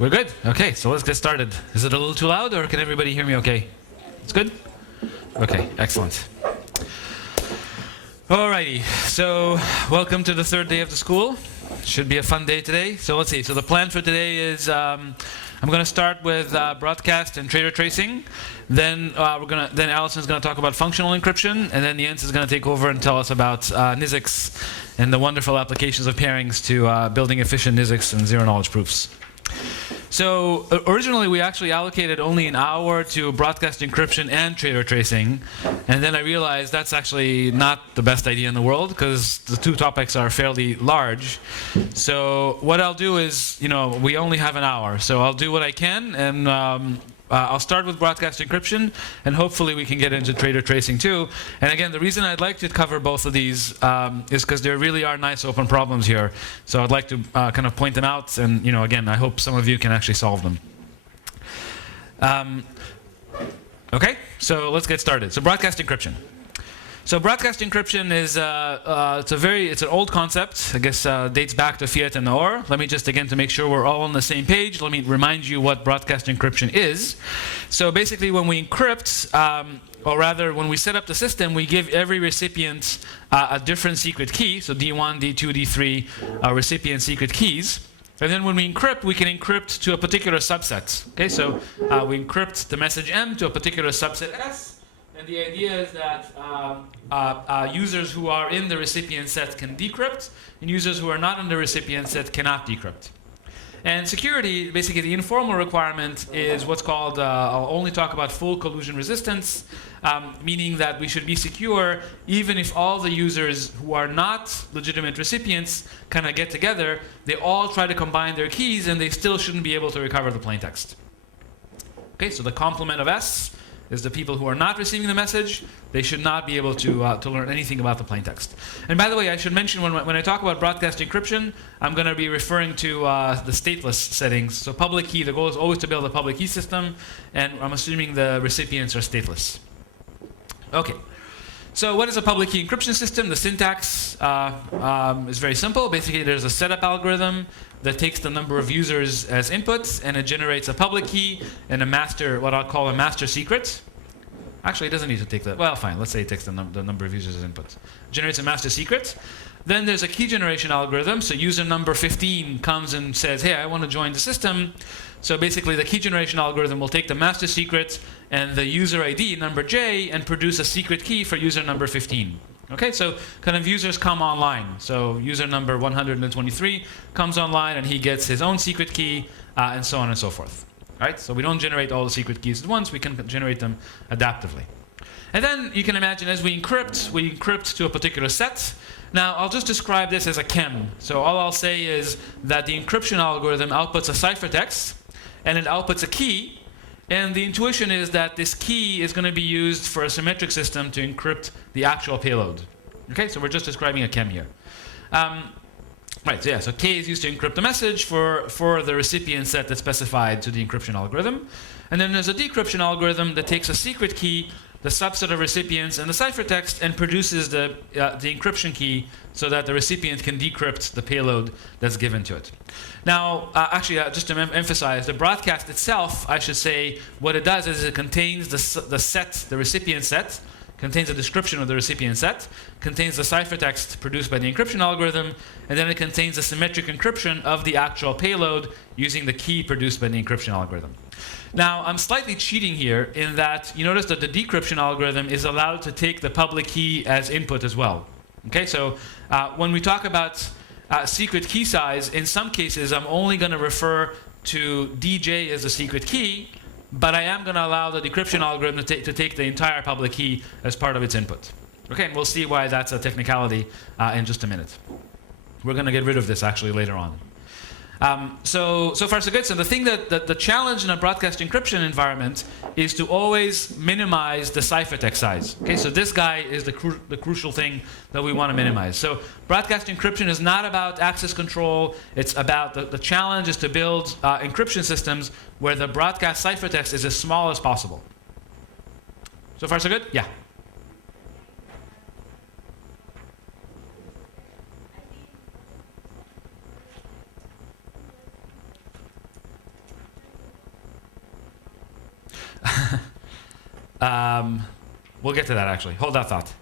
We're good? Okay, so let's get started. Is it a little too loud or can everybody hear me okay? It's good? Okay, excellent. Alrighty, so welcome to the third day of the school. Should be a fun day today. So let's see, so the plan for today is I'm going to start with broadcast and traitor tracing. Then Allison's going to talk about functional encryption, and then Jens is going to take over and tell us about NISICs and the wonderful applications of pairings to building efficient NISICs and zero-knowledge proofs. So originally we actually allocated only an hour to broadcast encryption and traitor tracing, and then I realized that's actually not the best idea in the world because the two topics are fairly large. So what I'll do is, we only have an hour, so I'll do what I can, and I'll start with broadcast encryption, and hopefully we can get into traitor tracing too. And again, the reason I'd like to cover both of these is because there really are nice open problems here. So I'd like to kind of point them out, and again, I hope some of you can actually solve them. Okay, so let's get started. So broadcast encryption. So broadcast encryption is it's an old concept. I guess dates back to Fiat and Naur. Let me just again, to make sure we're all on the same page, let me remind you what broadcast encryption is. So basically, when we encrypt, or rather, when we set up the system, we give every recipient a different secret key. So D1, D2, D3 are recipient secret keys. And then when we encrypt, we can encrypt to a particular subset. Okay, so we encrypt the message M to a particular subset S. And the idea is that users who are in the recipient set can decrypt, and users who are not in the recipient set cannot decrypt. And security, basically the informal requirement is what's called, I'll only talk about full collusion resistance, meaning that we should be secure even if all the users who are not legitimate recipients kind of get together, they all try to combine their keys and they still shouldn't be able to recover the plaintext. Okay, so the complement of S is the people who are not receiving the message. They should not be able to learn anything about the plaintext. And by the way, I should mention when I talk about broadcast encryption, I'm going to be referring to the stateless settings. So public key, the goal is always to build a public key system, and I'm assuming the recipients are stateless. Okay. So what is a public key encryption system? The syntax is very simple. Basically, there's a setup algorithm that takes the number of users as inputs, and it generates a public key and a master, what I'll call a master secret. Actually, it doesn't need to take that. Well, fine. Let's say it takes the number of users as inputs. Generates a master secret. Then there's a key generation algorithm. So user number 15 comes and says, hey, I want to join the system. So basically, the key generation algorithm will take the master secret and the user ID, number J, and produce a secret key for user number 15. Okay, so kind of users come online. So user number 123 comes online, and he gets his own secret key, and so on and so forth. All right, so we don't generate all the secret keys at once. We can generate them adaptively. And then you can imagine as we encrypt to a particular set. Now, I'll just describe this as a chem. So all I'll say is that the encryption algorithm outputs a ciphertext, and it outputs a key. And the intuition is that this key is going to be used for a symmetric system to encrypt the actual payload. Okay, so we're just describing a chem here. Right, so yeah, so K is used to encrypt the message for the recipient set that's specified to the encryption algorithm. And then there's a decryption algorithm that takes a secret key, the subset of recipients, and the ciphertext, and produces the encryption key so that the recipient can decrypt the payload that's given to it. Now, just to emphasize, the broadcast itself, I should say, what it does is it contains the recipient set, contains a description of the recipient set, contains the ciphertext produced by the encryption algorithm, and then it contains a symmetric encryption of the actual payload using the key produced by the encryption algorithm. Now, I'm slightly cheating here in that you notice that the decryption algorithm is allowed to take the public key as input as well. Okay, so when we talk about secret key size, in some cases, I'm only going to refer to DJ as the secret key, but I am going to allow the decryption algorithm to take the entire public key as part of its input. Okay, and we'll see why that's a technicality in just a minute. We're going to get rid of this actually later on. So far so good. So the thing that the challenge in a broadcast encryption environment is to always minimize the ciphertext size. Okay, so this guy is the crucial thing that we want to minimize. So broadcast encryption is not about access control. It's about the challenge is to build encryption systems where the broadcast ciphertext is as small as possible. So far so good? Yeah. We'll get to that actually. Hold that thought.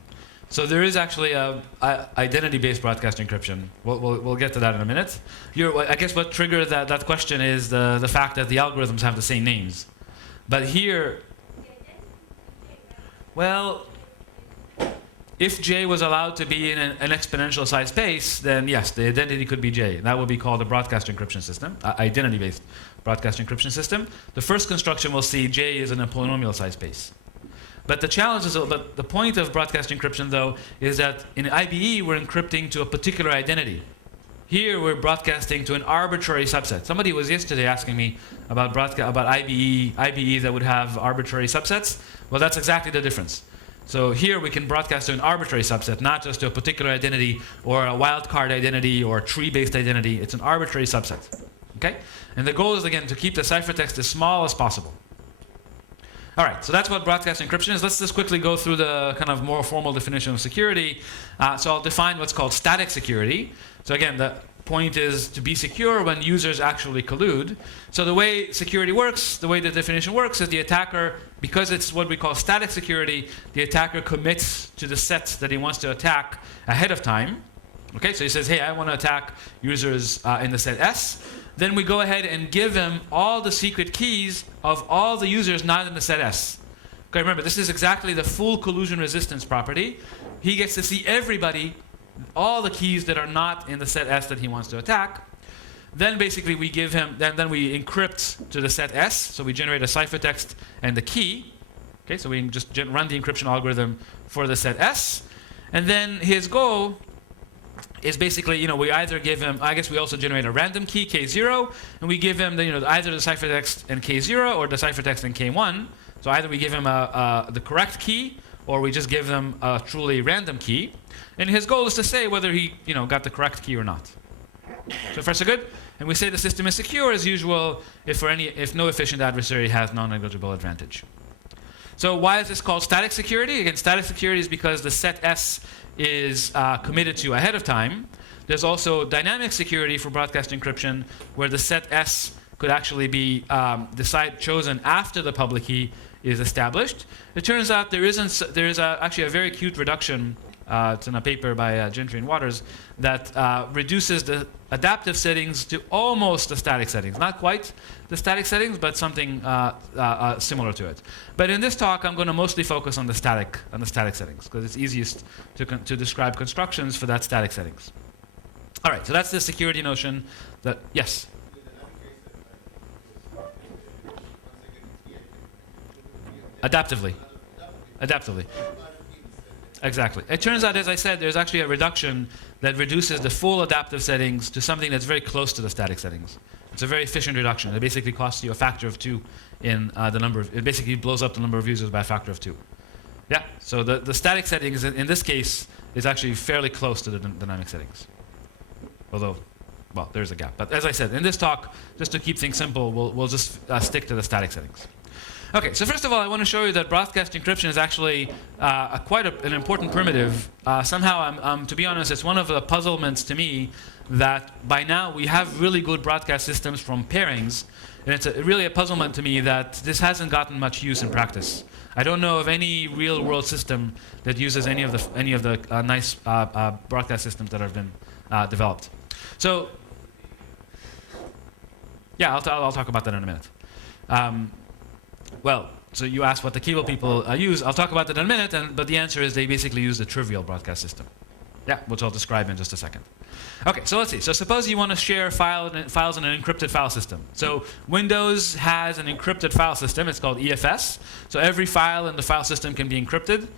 So there is actually a identity-based broadcast encryption. We'll get to that in a minute. I guess what triggered that question is the fact that the algorithms have the same names. But here, well, if J was allowed to be in an exponential size space, then yes, the identity could be J. That would be called a broadcast encryption system, identity-based broadcast encryption system. The first construction we'll see J is in a polynomial size space. But the challenge is, but the point of broadcast encryption though, is that in IBE we're encrypting to a particular identity. Here we're broadcasting to an arbitrary subset. Somebody was yesterday asking me about IBE that would have arbitrary subsets. Well, that's exactly the difference. So here we can broadcast to an arbitrary subset, not just to a particular identity or a wildcard identity or a tree-based identity. It's an arbitrary subset. Okay? And the goal is, again, to keep the ciphertext as small as possible. All right, so that's what broadcast encryption is. Let's just quickly go through the kind of more formal definition of security. So I'll define what's called static security. So again, the point is to be secure when users actually collude. So the way security works, the way the definition works is the attacker, because it's what we call static security, the attacker commits to the set that he wants to attack ahead of time. Okay, so he says, hey, I want to attack users in the set S. Then we go ahead and give him all the secret keys of all the users not in the set S. Okay, remember, this is exactly the full collusion resistance property. He gets to see everybody, all the keys that are not in the set S that he wants to attack. Then basically we give him, then we encrypt to the set S. So we generate a ciphertext and the key. Okay, so we just run the encryption algorithm for the set S. And then his goal is basically, we either give him, I guess we also generate a random key, K0, and we give him either the ciphertext and K0 or the ciphertext and K1. So either we give him the correct key or we just give them a truly random key. And his goal is to say whether he got the correct key or not. So far so good? And we say the system is secure as usual if no efficient adversary has non-negligible advantage. So why is this called static security? Again, static security is because the set S is committed to ahead of time. There's also dynamic security for broadcast encryption, where the set S could actually be chosen after the public key is established. It turns out there is actually a very cute reduction. It's in a paper by Gentry and Waters that reduces the adaptive settings to almost the static settings. Not quite the static settings, but something similar to it. But in this talk, I'm going to mostly focus on the static settings because it's easiest to describe constructions for that static settings. All right, so that's the security notion. That yes. Adaptively. Exactly. It turns out, as I said, there's actually a reduction that reduces the full adaptive settings to something that's very close to the static settings. It's a very efficient reduction. It basically costs you a factor of 2 in the number of, it basically blows up the number of users by a factor of 2. Yeah, so the static settings in this case is actually fairly close to the dynamic settings. Although, well, there's a gap. But as I said, in this talk, just to keep things simple, we'll just stick to the static settings. Okay, so first of all, I want to show you that broadcast encryption is actually quite an important primitive. Somehow, to be honest, it's one of the puzzlements to me that by now we have really good broadcast systems from pairings, and it's really a puzzlement to me that this hasn't gotten much use in practice. I don't know of any real-world system that uses any of the nice broadcast systems that have been developed. So, yeah, I'll talk about that in a minute. Well, so you asked what the Keeble people use. I'll talk about that in a minute, but the answer is they basically use the trivial broadcast system. Yeah, which I'll describe in just a second. Okay, so let's see. So suppose you want to share files in an encrypted file system. So Windows has an encrypted file system. It's called EFS. So every file in the file system can be encrypted.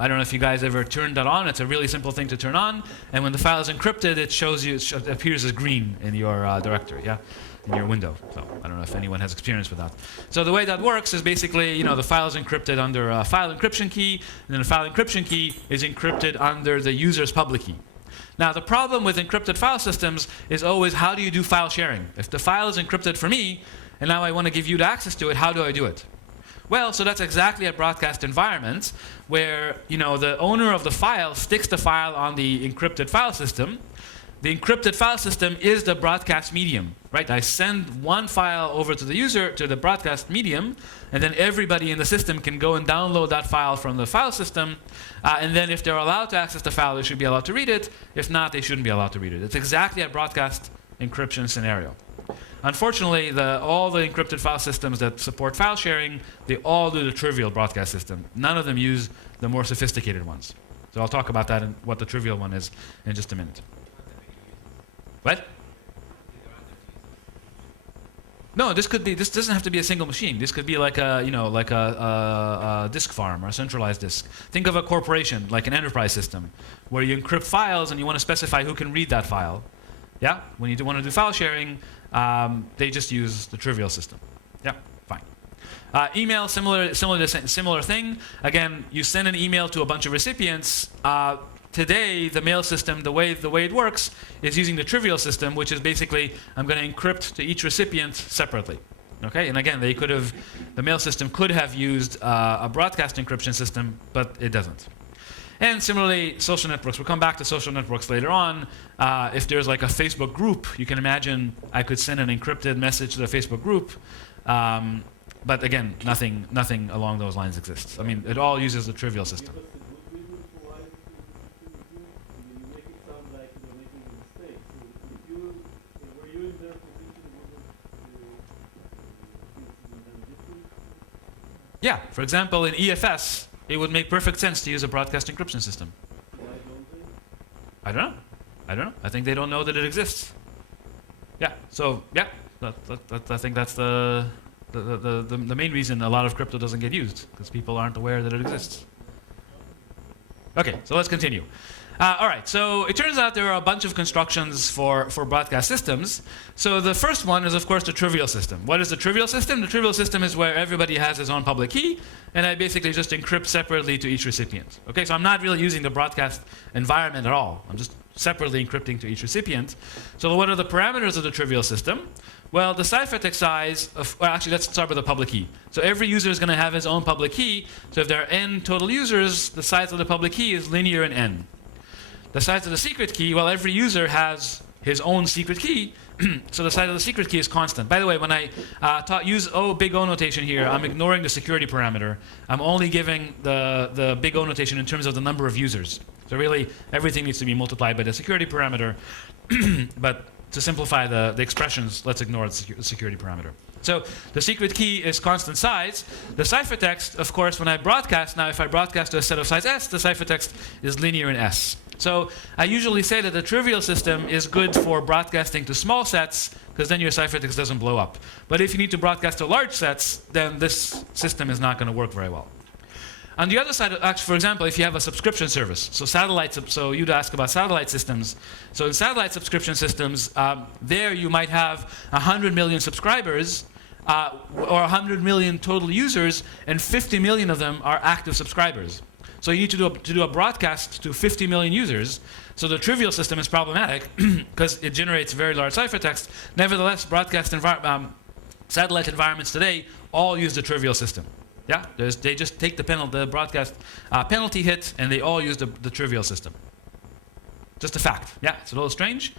I don't know if you guys ever turned that on. It's a really simple thing to turn on. And when the file is encrypted, it appears as green in your directory. Yeah. In your window. So I don't know if anyone has experience with that. So the way that works is basically, the file is encrypted under a file encryption key, and then the file encryption key is encrypted under the user's public key. Now the problem with encrypted file systems is always, how do you do file sharing? If the file is encrypted for me, and now I want to give you the access to it, how do I do it? Well, so that's exactly a broadcast environment where, the owner of the file sticks the file on the encrypted file system. the encrypted file system is the broadcast medium, right? I send one file over to the user, to the broadcast medium, and then everybody in the system can go and download that file from the file system. And then if they're allowed to access the file, they should be allowed to read it. If not, they shouldn't be allowed to read it. It's exactly a broadcast encryption scenario. Unfortunately, all the encrypted file systems that support file sharing, they all do the trivial broadcast system. None of them use the more sophisticated ones. So I'll talk about that and what the trivial one is in just a minute. What? No, this doesn't have to be a single machine. This could be like a disk farm or a centralized disk. Think of a corporation, like an enterprise system, where you encrypt files and you want to specify who can read that file. Yeah? When you want to do file sharing, they just use the trivial system. Yeah, fine. Email, similar thing. Again, you send an email to a bunch of recipients. Today, the mail system, the way it works, is using the trivial system, which is basically I'm going to encrypt to each recipient separately. Okay, and again, the mail system could have used a broadcast encryption system, but it doesn't. And similarly, social networks. We'll come back to social networks later on. If there's like a Facebook group, you can imagine I could send an encrypted message to the Facebook group. But again, nothing along those lines exists. I mean, it all uses the trivial system. Yeah, for example, in EFS, it would make perfect sense to use a broadcast encryption system. Why don't they? I don't know. I think they don't know that it exists. Yeah. So yeah, I think that's the main reason a lot of crypto doesn't get used, because people aren't aware that it exists. Okay, so let's continue. All right, so it turns out there are a bunch of constructions for broadcast systems. So the first one is, of course, the trivial system. What is the trivial system? The trivial system is where everybody has his own public key, and I basically just encrypt separately to each recipient. Okay, so I'm not really using the broadcast environment at all. I'm just separately encrypting to each recipient. So what are the parameters of the trivial system? Well, the ciphertext size of, well, actually, let's start with the public key. So every user is going to have his own public key. So if there are n total users, the size of the public key is linear in n. The size of the secret key, well, every user has his own secret key, so the size of the secret key is constant. By the way, when I use big O notation here, I'm ignoring the security parameter. I'm only giving the big O notation in terms of the number of users. So really, everything needs to be multiplied by the security parameter. But to simplify the expressions, let's ignore the security parameter. So the secret key is constant size. The ciphertext, of course, when I broadcast, now if I broadcast to a set of size s, the ciphertext is linear in s. So I usually say that the trivial system is good for broadcasting to small sets, because then your ciphertext doesn't blow up. But if you need to broadcast to large sets, then this system is not going to work very well. On the other side, actually, for example, if you have a subscription service, so you'd ask about satellite systems. So in satellite subscription systems, there you might have 100 million subscribers, or 100 million total users, and 50 million of them are active subscribers. So you need to do a broadcast to 50 million users. So the trivial system is problematic because it generates very large ciphertext. Nevertheless, satellite environments today all use the trivial system. Yeah, they just take the broadcast penalty hit, and they all use the trivial system. Just a fact. Yeah, it's a little strange.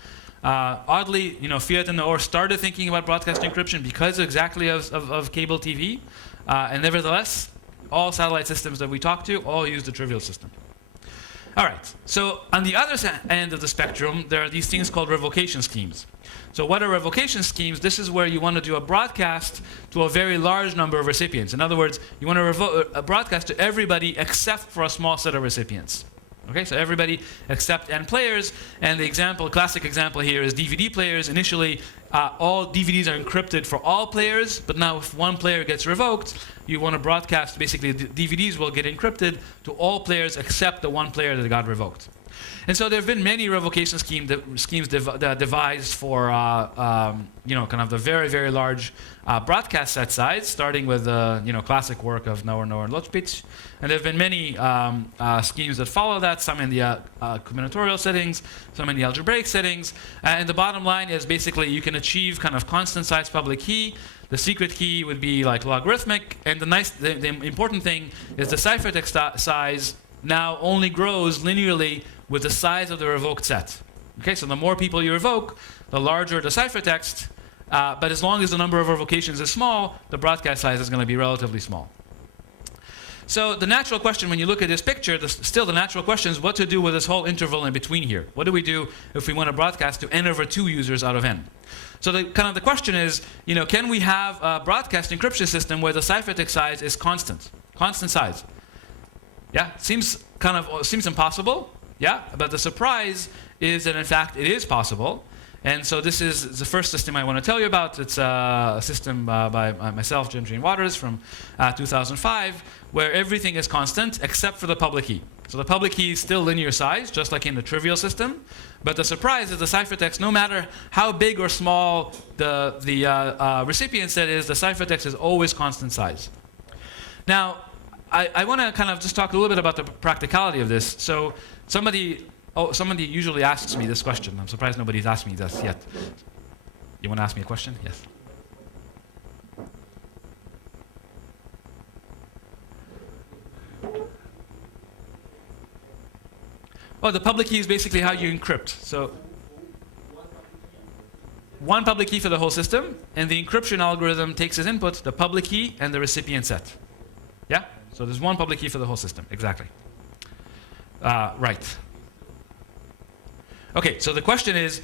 Oddly, Fiat and the OR started thinking about broadcast encryption because exactly of cable TV, and nevertheless, all satellite systems that we talk to all use the trivial system. All right, so on the other end of the spectrum, there are these things called revocation schemes. So what are revocation schemes? This is where you want to do a broadcast to a very large number of recipients. In other words, you want to broadcast to everybody except for a small set of recipients. Okay, so everybody except n players, and the classic example here is DVD players. Initially, all DVDs are encrypted for all players, but now if one player gets revoked, you want to broadcast, basically the DVDs will get encrypted to all players except the one player that got revoked. And so there have been many revocation schemes devised for kind of the very, very large broadcast set size, starting with classic work of Nauer and Lotspitz. And there have been many schemes that follow that, some in the combinatorial settings, some in the algebraic settings. And the bottom line is basically you can achieve kind of constant size public key. The secret key would be like logarithmic. And the important thing is the ciphertext size now only grows linearly with the size of the revoked set. Okay, so the more people you revoke, the larger the ciphertext. But as long as the number of revocations is small, the broadcast size is going to be relatively small. So the natural question when you look at this picture, still the natural question is what to do with this whole interval in between here. What do we do if we want to broadcast to n over 2 users out of n? So the question is, can we have a broadcast encryption system where the ciphertext size is constant size? Yeah, seems impossible. Yeah, but the surprise is that in fact it is possible. And so this is the first system I want to tell you about. It's a system by myself, Jim Waters, from 2005, where everything is constant except for the public key. So the public key is still linear size, just like in the trivial system. But the surprise is the ciphertext, no matter how big or small the recipient set is, the ciphertext is always constant size. Now, I want to kind of just talk a little bit about the practicality of this. So somebody usually asks me this question. I'm surprised nobody's asked me this yet. You want to ask me a question? Yes. Oh, the public key is basically how you encrypt. So one public key for the whole system, and the encryption algorithm takes as input the public key and the recipient set. Yeah? So there's one public key for the whole system, exactly. Right. Okay, so the question is,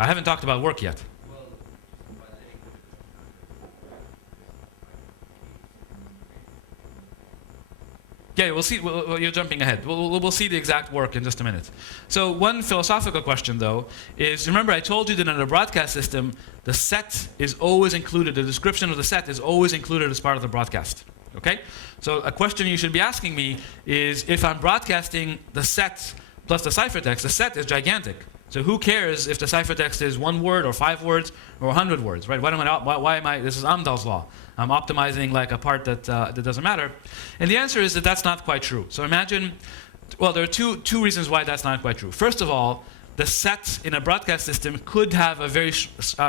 I haven't talked about work yet. Yeah, we'll see. You're jumping ahead. We'll see the exact work in just a minute. So one philosophical question, though, is remember I told you that in a broadcast system, the set is always included. The description of the set is always included as part of the broadcast. Okay? So a question you should be asking me is if I'm broadcasting the set plus the ciphertext, the set is gigantic. So who cares if the ciphertext is 1 word or 5 words or 100 words, right? Why am I, this is Amdahl's law. I'm optimizing like a part that doesn't matter. And the answer is that that's not quite true. So imagine, well, there are two reasons why that's not quite true. First of all, the set in a broadcast system could have a very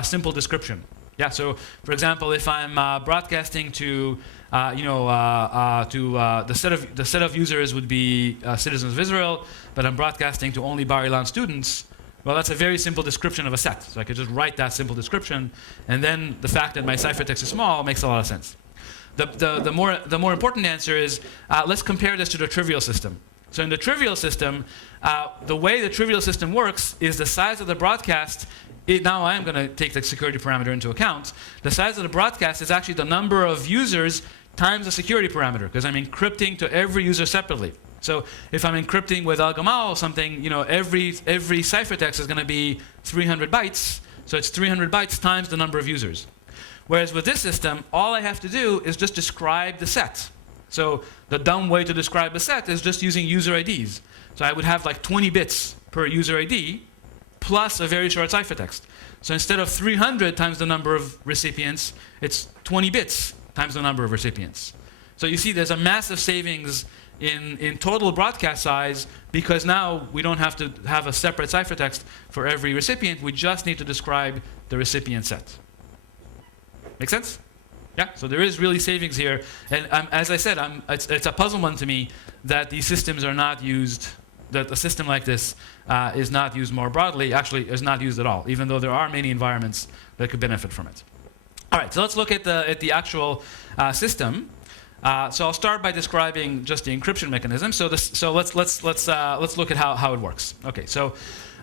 simple description. Yeah, so for example, if I'm broadcasting to, the set of users would be citizens of Israel, but I'm broadcasting to only Bar-Ilan students, well, that's a very simple description of a set. So I could just write that simple description, and then the fact that my ciphertext is small makes a lot of sense. The more important answer is, let's compare this to the trivial system. So in the trivial system, the way the trivial system works is the size of the broadcast. Now I am going to take the security parameter into account. The size of the broadcast is actually the number of users times the security parameter, because I'm encrypting to every user separately. So if I'm encrypting with Al-Gamal or something, every ciphertext is going to be 300 bytes. So it's 300 bytes times the number of users. Whereas with this system, all I have to do is just describe the set. So the dumb way to describe a set is just using user IDs. So I would have like 20 bits per user ID plus a very short ciphertext. So instead of 300 times the number of recipients, it's 20 bits times the number of recipients. So you see there's a massive savings in total broadcast size, because now we don't have to have a separate ciphertext for every recipient. We just need to describe the recipient set. Make sense? Yeah, so there is really savings here. And as I said, it's a puzzlement to me that these systems are not used, that a system like this is not used more broadly, actually is not used at all, even though there are many environments that could benefit from it. All right, so let's look at the actual system. So I'll start by describing just the encryption mechanism. So let's look at how it works. Okay, so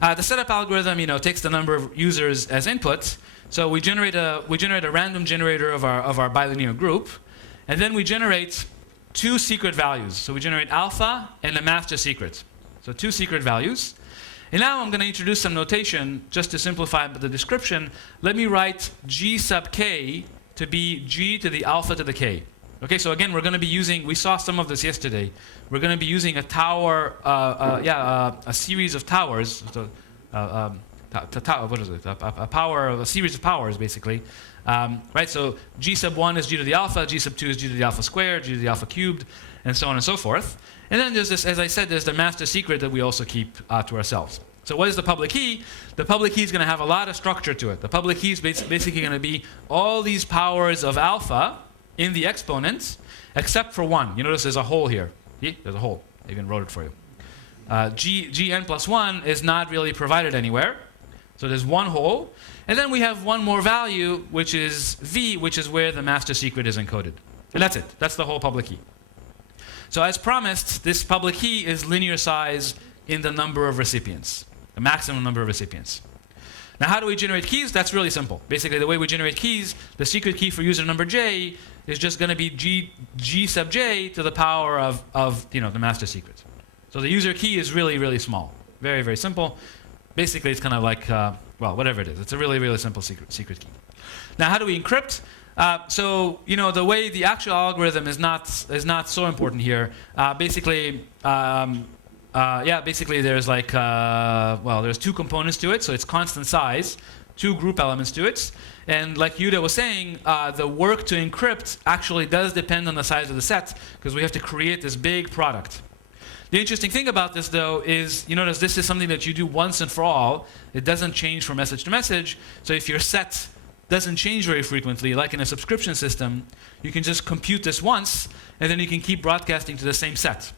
the setup algorithm takes the number of users as input. So we generate a random generator of our bilinear group, and then we generate 2 secret values. So we generate alpha and a master secret. So 2 secret values. And now I'm going to introduce some notation just to simplify the description. Let me write G sub k to be G to the alpha to the k. Okay, so again, we're going to be using, we saw some of this yesterday. We're going to be using a tower, a series of towers. So, what is it? A series of powers, basically. Right, so G sub 1 is G to the alpha, G sub 2 is G to the alpha squared, G to the alpha cubed, and so on and so forth. And then there's this, as I said, there's the master secret that we also keep to ourselves. So what is the public key? The public key is going to have a lot of structure to it. The public key is basically going to be all these powers of alpha in the exponents, except for one. You notice there's a hole here. See? There's a hole. I even wrote it for you. Gn plus 1 is not really provided anywhere. So there's one hole. And then we have one more value, which is V, which is where the master secret is encoded. And that's it. That's the whole public key. So as promised, this public key is linear size in the number of recipients, the maximum number of recipients. Now, how do we generate keys? That's really simple. Basically, the way we generate keys, the secret key for user number j is just going to be g sub j to the power of the master secret. So the user key is really, really small. Very, very simple. Basically, it's kind of like, well, whatever it is. It's a really, really simple secret key. Now, how do we encrypt? So, the way the actual algorithm is not so important here. Basically, there's like, there's two components to it. So it's constant size, two group elements to it. And like Yuda was saying, the work to encrypt actually does depend on the size of the set, because we have to create this big product. The interesting thing about this, though, is you notice this is something that you do once and for all. It doesn't change from message to message. So if your set doesn't change very frequently, like in a subscription system, you can just compute this once, and then you can keep broadcasting to the same set.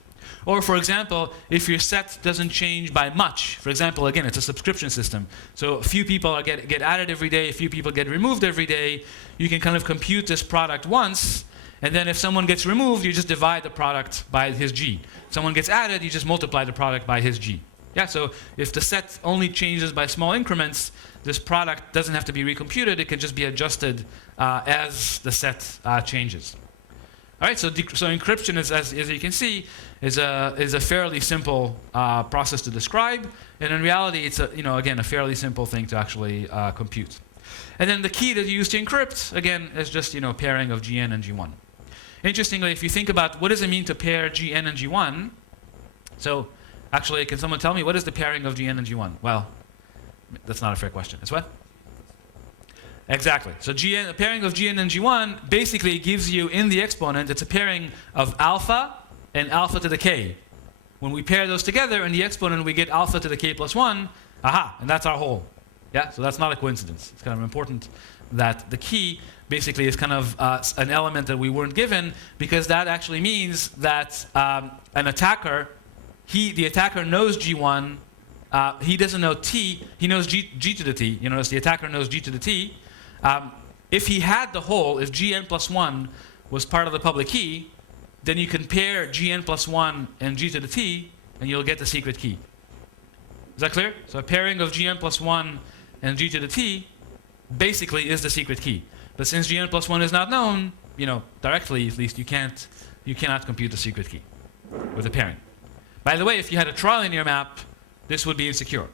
Or, for example, if your set doesn't change by much, for example, again, it's a subscription system. So a few people get added every day, a few people get removed every day. You can kind of compute this product once, and then if someone gets removed, you just divide the product by his g. If someone gets added, you just multiply the product by his g. Yeah, so if the set only changes by small increments, this product doesn't have to be recomputed. It can just be adjusted as the set changes. All right, so encryption is, as you can see, is a fairly simple process to describe, and in reality, it's again a fairly simple thing to actually compute. And then the key that you use to encrypt, again, is just pairing of Gn and G1. Interestingly, if you think about what does it mean to pair Gn and G1, so actually, can someone tell me what is the pairing of Gn and G1? Well, that's not a fair question. It's what? Exactly. So the pairing of Gn and G1 basically gives you in the exponent, it's a pairing of alpha and alpha to the k. When we pair those together in the exponent, we get alpha to the k plus 1. Aha, and that's our whole. Yeah, so that's not a coincidence. It's kind of important that the key basically is kind of an element that we weren't given, because that actually means that an attacker, the attacker knows G1, he doesn't know T, he knows G to the T. You notice the attacker knows G to the T. If he had the whole, if Gn plus 1 was part of the public key, then you can pair Gn plus 1 and G to the T, and you'll get the secret key. Is that clear? So a pairing of Gn plus 1 and G to the T basically is the secret key. But since Gn plus 1 is not known, directly at least, you cannot compute the secret key with a pairing. By the way, if you had a trilinear map, this would be insecure.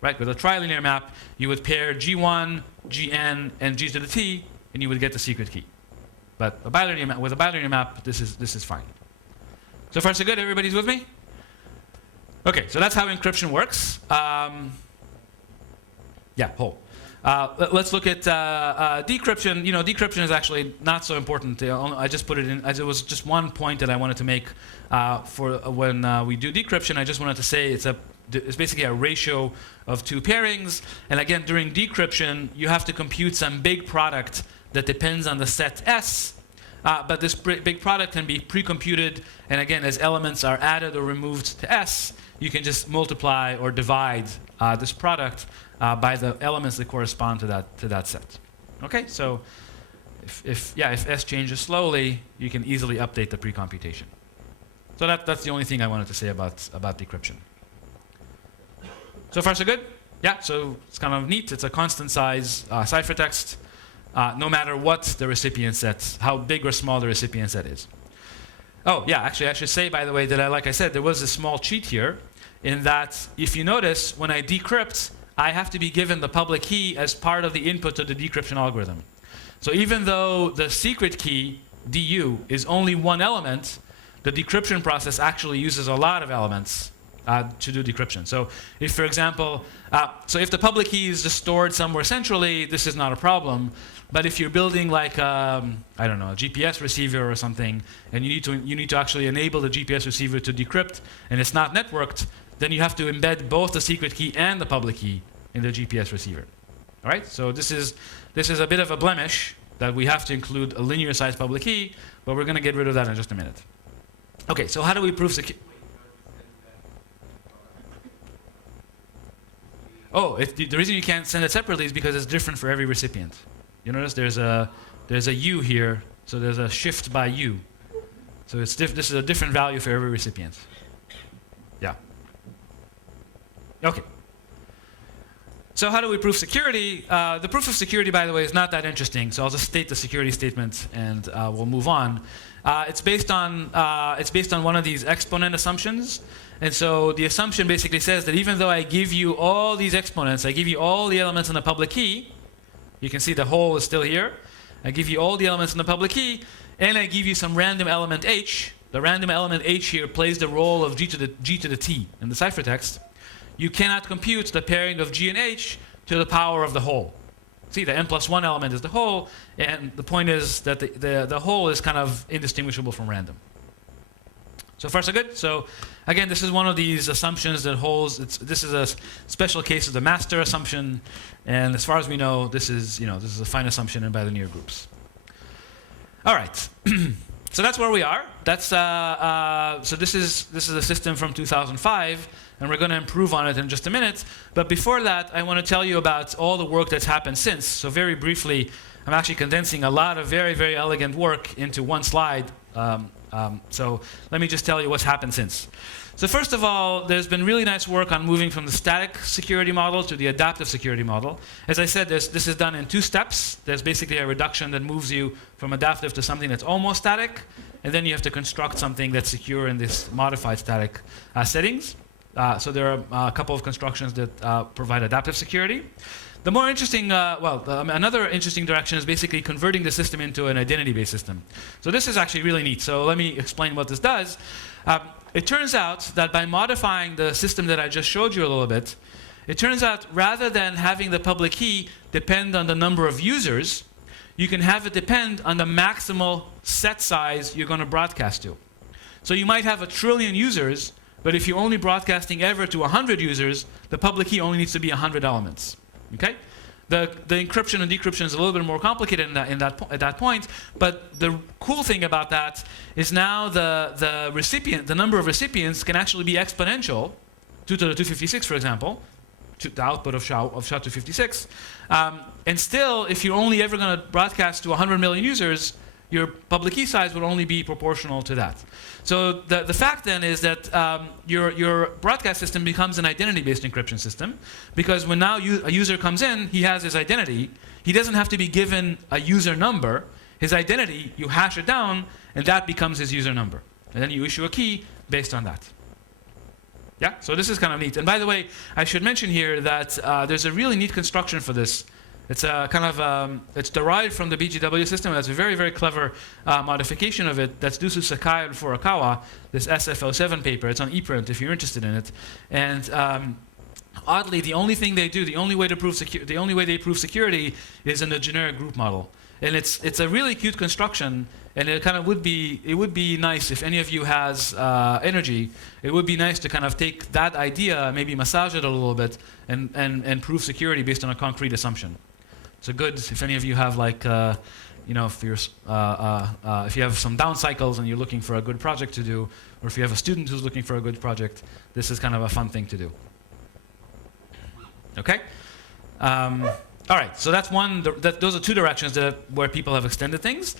Right? With a trilinear map, you would pair G1, Gn, and G to the T, and you would get the secret key. But with a bilinear map, this is fine. So far, so good. Everybody's with me? Okay, so that's how encryption works. Whole. Let's look at decryption. Decryption is actually not so important. I just put it in as it was just one point that I wanted to make for when we do decryption. I just wanted to say it's basically a ratio of two pairings. And again, during decryption, you have to compute some big product that depends on the set S. But this big product can be pre-computed. And again, as elements are added or removed to S, you can just multiply or divide this product by the elements that correspond to that set. Okay, so if S changes slowly, you can easily update the pre-computation. So that's the only thing I wanted to say about decryption. So far, so good? Yeah, so it's kind of neat. It's a constant size ciphertext, no matter what the recipient set, how big or small the recipient set is. Oh, yeah, actually, I should say, by the way, that like I said, there was a small cheat here, in that if you notice, when I decrypt, I have to be given the public key as part of the input to the decryption algorithm. So even though the secret key, du, is only one element, the decryption process actually uses a lot of elements to do decryption. So if, for example, if the public key is just stored somewhere centrally, this is not a problem. But if you're building like, I don't know, a GPS receiver or something, and you need to actually enable the GPS receiver to decrypt, and it's not networked, then you have to embed both the secret key and the public key in the GPS receiver. All right, so this is a bit of a blemish that we have to include a linear size public key, but we're going to get rid of that in just a minute. Okay, so how do we prove security? Oh, the reason you can't send it separately is because it's different for every recipient. You notice there's a U here, so there's a shift by U. So this is a different value for every recipient. Yeah. Okay. So how do we prove security? The proof of security, by the way, is not that interesting. So I'll just state the security statement, and we'll move on. It's based on one of these exponent assumptions. And so the assumption basically says that even though I give you all these exponents, I give you all the elements in the public key, you can see the whole is still here. I give you all the elements in the public key, and I give you some random element h. The random element h here plays the role of g to the t in the ciphertext. You cannot compute the pairing of g and h to the power of the whole. See, the n+1 element is the whole, and the point is that the whole is kind of indistinguishable from random. So far, so good. So again, this is one of these assumptions that holds. This is a special case of the master assumption, and as far as we know, this is a fine assumption in bilinear groups. All right. So that's where we are. That's so this is a system from 2005, and we're going to improve on it in just a minute. But before that, I want to tell you about all the work that's happened since. So very briefly, I'm actually condensing a lot of very, very elegant work into one slide. So let me just tell you what's happened since. So first of all, there's been really nice work on moving from the static security model to the adaptive security model. As I said, this is done in 2 steps. There's basically a reduction that moves you from adaptive to something that's almost static, and then you have to construct something that's secure in this modified static settings. So there are a couple of constructions that provide adaptive security. The more interesting, another interesting direction is basically converting the system into an identity-based system. So this is actually really neat. So let me explain what this does. It turns out that by modifying the system that I just showed you a little bit, it turns out rather than having the public key depend on the number of users, you can have it depend on the maximal set size you're going to broadcast to. So you might have 1 trillion users, but if you're only broadcasting ever to 100 users, the public key only needs to be 100 elements. Okay? The encryption and decryption is a little bit more complicated at that point, but the cool thing about that is now the number of recipients can actually be exponential, 2 to the 256, for example, the output of SHA-256. And still, if you're only ever going to broadcast to 100 million users, your public key size would only be proportional to that. So the fact then is that your broadcast system becomes an identity-based encryption system, because when now a user comes in, he has his identity. He doesn't have to be given a user number. His identity, you hash it down, and that becomes his user number. And then you issue a key based on that. Yeah, so this is kind of neat. And by the way, I should mention here that there's a really neat construction for this. It's it's derived from the BGW system. That's a very, very clever modification of it. That's due to Sakai and Furukawa, this SF07 paper. It's on ePrint if you're interested in it. And oddly, the only thing they do, the only way they prove security is in the generic group model. And it's a really cute construction. And it kind of would be nice if any of you has energy. It would be nice to kind of take that idea, maybe massage it a little bit, and prove security based on a concrete assumption. So good if any of you have if you have some down cycles and you're looking for a good project to do, or if you have a student who's looking for a good project, this is kind of a fun thing to do. Okay. All right. So that's one. Those are 2 directions where people have extended things.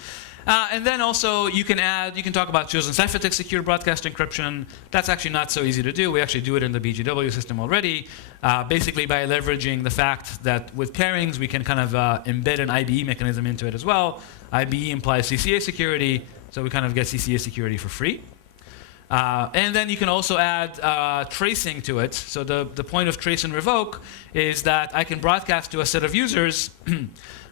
And then also you can talk about chosen ciphertext secure broadcast encryption. That's actually not so easy to do. We actually do it in the BGW system already, basically by leveraging the fact that with pairings we can kind of embed an IBE mechanism into it as well. IBE implies CCA security, so we kind of get CCA security for free. And then you can also add tracing to it. So the point of trace and revoke is that I can broadcast to a set of users.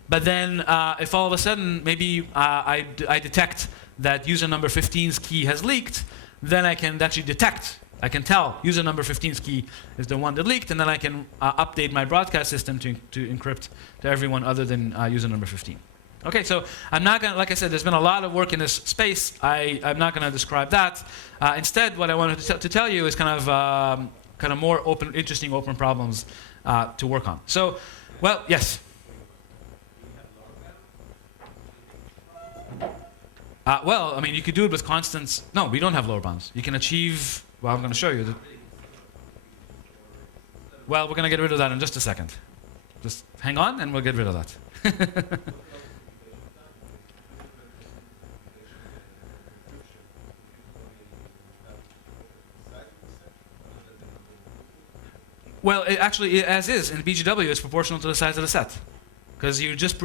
But then if all of a sudden maybe I detect that user number 15's key has leaked, then I can actually I can tell user number 15's key is the one that leaked, and then I can update my broadcast system to encrypt to everyone other than user number 15. Okay, so I'm not going to, like I said, there's been a lot of work in this space. I'm not going to describe that. Instead, what I wanted to tell you is kind of kind of more open, interesting open problems to work on. So, well, yes. Well, I mean, you could do it with constants. No, we don't have lower bounds. You can achieve. Well, I'm going to show you. Well, we're going to get rid of that in just a second. Just hang on, and we'll get rid of that. Well, actually, as is, in BGW, it's proportional to the size of the set. Because you're just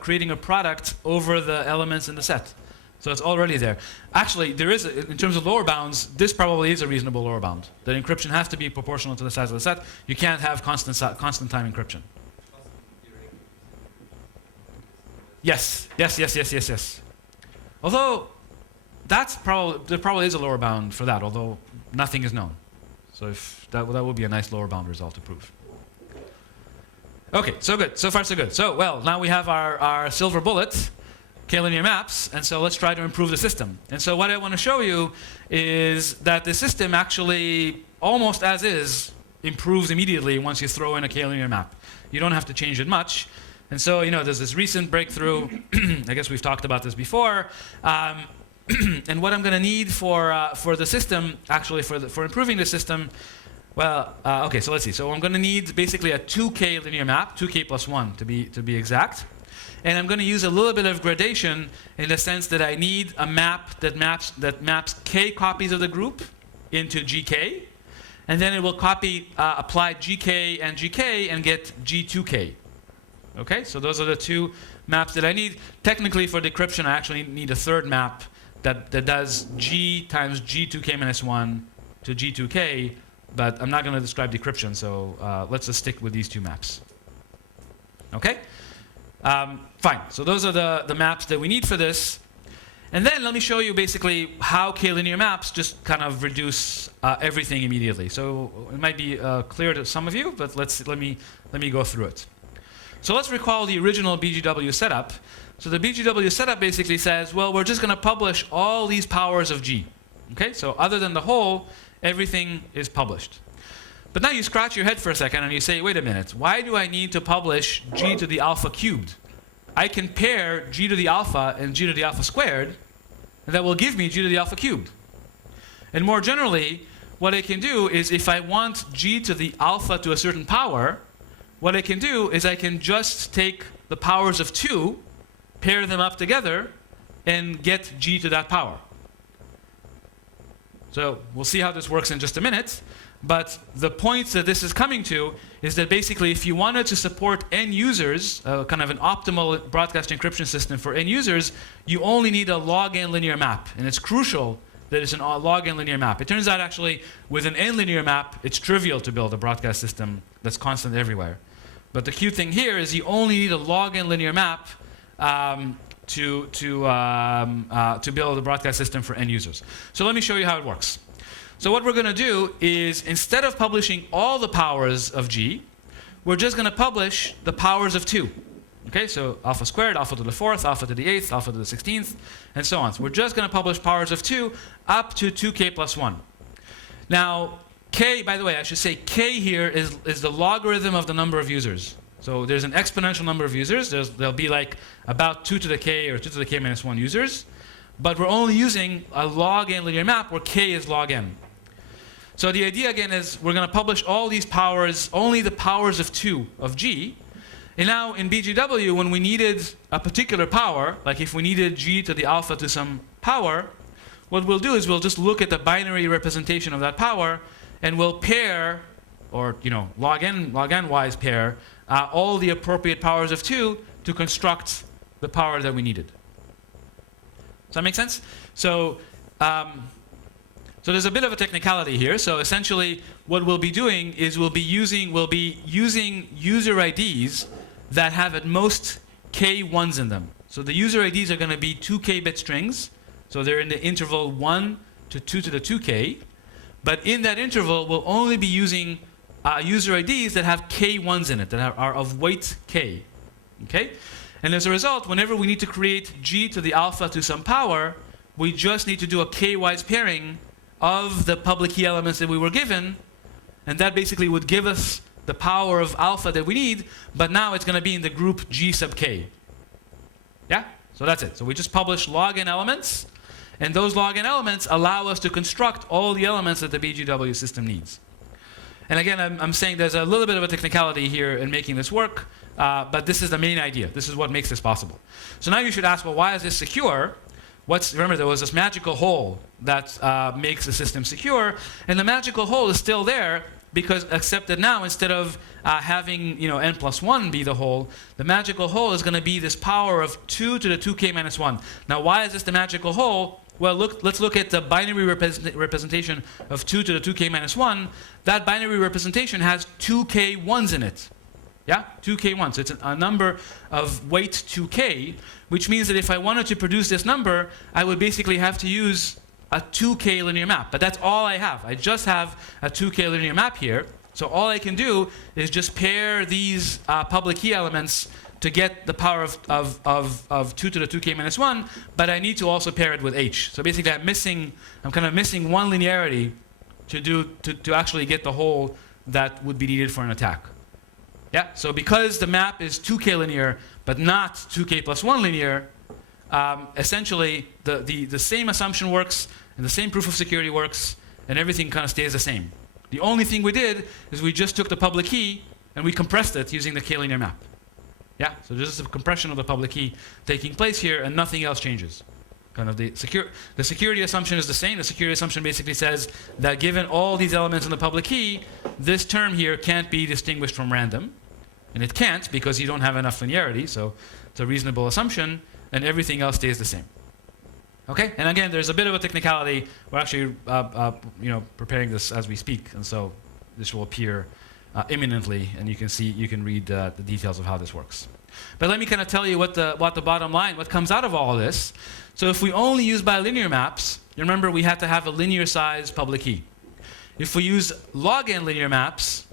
creating a product over the elements in the set. So it's already there. Actually, there is, in terms of lower bounds, this probably is a reasonable lower bound. That encryption has to be proportional to the size of the set. You can't have constant time encryption. Yes. Although, there probably is a lower bound for that, although nothing is known. So if that would be a nice lower bound result to prove. Okay, so good. So far, so good. So, well, now we have our silver bullet, k-linear maps, and so let's try to improve the system. And so what I want to show you is that the system actually, almost as is, improves immediately once you throw in a k-linear map. You don't have to change it much. And so, you know, there's this recent breakthrough. I guess we've talked about this before. And what I'm going to need for the system, actually for improving the system, well, okay, so let's see. So I'm going to need basically a 2k linear map, 2k plus 1 to be exact. And I'm going to use a little bit of gradation in the sense that I need a map that maps k copies of the group into gk, and then it will apply gk and get g2k. Okay, so those are the two maps that I need. Technically, for decryption, I actually need a third map that does g times g2k minus 1 to g2k, but I'm not going to describe decryption, so let's just stick with these two maps. Okay? Fine. So those are the maps that we need for this. And then let me show you basically how k-linear maps just kind of reduce everything immediately. So it might be clear to some of you, but let me go through it. So let's recall the original BGW setup. So the BGW setup basically says, well, we're just going to publish all these powers of G. Okay? So other than the whole, everything is published. But now you scratch your head for a second and you say, wait a minute, why do I need to publish G to the alpha cubed? I can pair G to the alpha and G to the alpha squared, and that will give me G to the alpha cubed. And more generally, what I can do is if I want G to the alpha to a certain power, what I can do is I can just take the powers of 2, pair them up together, and get G to that power. So we'll see how this works in just a minute. But the point that this is coming to is that basically if you wanted to support end users, kind of an optimal broadcast encryption system for end users, you only need a log-n linear map. And it's crucial that it's a log-n linear map. It turns out actually with an n linear map, it's trivial to build a broadcast system that's constant everywhere. But the cute thing here is you only need a log-n linear map to build a broadcast system for end users. So let me show you how it works. So what we're going to do is instead of publishing all the powers of G, we're just going to publish the powers of 2. Okay, so alpha squared, alpha to the 4th, alpha to the 8th, alpha to the 16th, and so on. So we're just going to publish powers of 2 up to 2k plus 1. Now, k, by the way, I should say k here is the logarithm of the number of users. So there's an exponential number of users. There'll be like about 2 to the k or 2 to the k minus 1 users. But we're only using a log-n linear map where k is log-n. So the idea again is we're going to publish all these powers, only the powers of 2 of G. And now in BGW, when we needed a particular power, like if we needed G to the alpha to some power, what we'll do is we'll just look at the binary representation of that power, and we'll pair, or log-n wise pair, all the appropriate powers of 2 to construct the power that we needed. Does that make sense? So, so there's a bit of a technicality here. So essentially, what we'll be doing is we'll be using user IDs that have at most k ones in them. So the user IDs are going to be 2k bit strings. So they're in the interval 1 to 2 to the 2k. But in that interval, we'll only be using user IDs that have k ones in it, that are of weight k. Okay? And as a result, whenever we need to create G to the alpha to some power, we just need to do a k-wise pairing of the public key elements that we were given, and that basically would give us the power of alpha that we need, but now it's going to be in the group G sub k. Yeah? So that's it. So we just publish log n elements, and those log n elements allow us to construct all the elements that the BGW system needs. And again, I'm saying there's a little bit of a technicality here in making this work, but this is the main idea. This is what makes this possible. So now you should ask, well, why is this secure? Remember, there was this magical hole that makes the system secure, and the magical hole is still there, because except that now, instead of having n plus 1 be the hole, the magical hole is going to be this power of 2 to the 2k minus 1. Now, why is this the magical hole? Well, let's look at the binary representation of 2 to the 2k minus 1. That binary representation has 2k 1s in it. Yeah, 2k 1s. So it's a number of weight 2k, which means that if I wanted to produce this number, I would basically have to use a 2k linear map. But that's all I have. I just have a 2k linear map here. So all I can do is just pair these public key elements to get the power of 2 to the 2k minus 1, but I need to also pair it with h. So basically I'm kind of missing one linearity to actually get the hole that would be needed for an attack. Yeah, so because the map is 2k linear, but not 2k plus 1 linear, essentially the same assumption works, and the same proof of security works, and everything kind of stays the same. The only thing we did is we just took the public key and we compressed it using the k-linear map. Yeah, so this is a compression of the public key taking place here, and nothing else changes. Kind of the security assumption is the same. The security assumption basically says that given all these elements in the public key, this term here can't be distinguished from random. And it can't because you don't have enough linearity, so it's a reasonable assumption, and everything else stays the same. Okay, and again, there's a bit of a technicality. We're actually preparing this as we speak, and so this will appear imminently, and you can read the details of how this works. But let me kind of tell you what the bottom line, what comes out of all of this. So if we only use bilinear maps, you remember we had to have a linear size public key. If we use log n linear maps,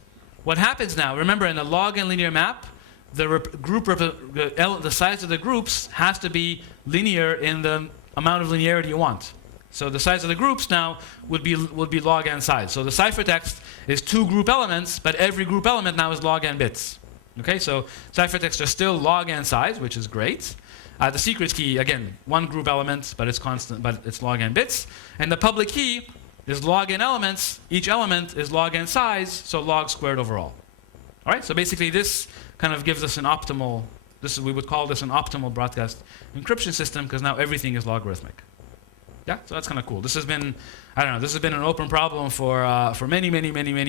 what happens now? Remember, in a log n linear map, the size of the groups has to be linear in the amount of linearity you want. So the size of the groups now would be log n size. So the ciphertext is 2 group elements, but every group element now is log n bits. Okay, so ciphertexts are still log n size, which is great. The secret key, again, 1 group element, but it's constant, but it's log n bits. And the public key is log n elements. Each element is log n size, so log squared overall. All right, so basically this kind of gives us an optimal, we would call this an optimal broadcast encryption system, because now everything is logarithmic. Yeah, so that's kind of cool. This has been, I don't know, this has been an open problem for many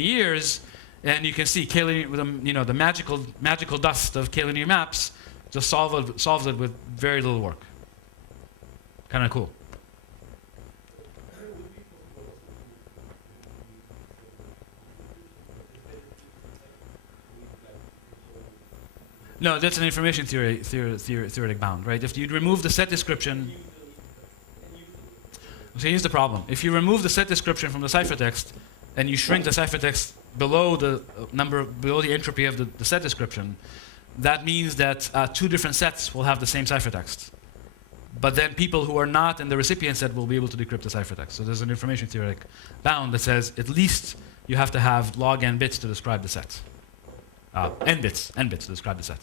years, and you can see the magical dust of k-linear maps just solves it with very little work. Kind of cool. No, that's an information theoretic bound, right? If you remove the set description, so here's the problem. If you remove the set description from the ciphertext and you shrink the ciphertext below the entropy of the set description, that means that 2 different sets will have the same ciphertext. But then people who are not in the recipient set will be able to decrypt the ciphertext. So there's an information theoretic bound that says at least you have to have log n bits to describe the set. N bits to describe the set.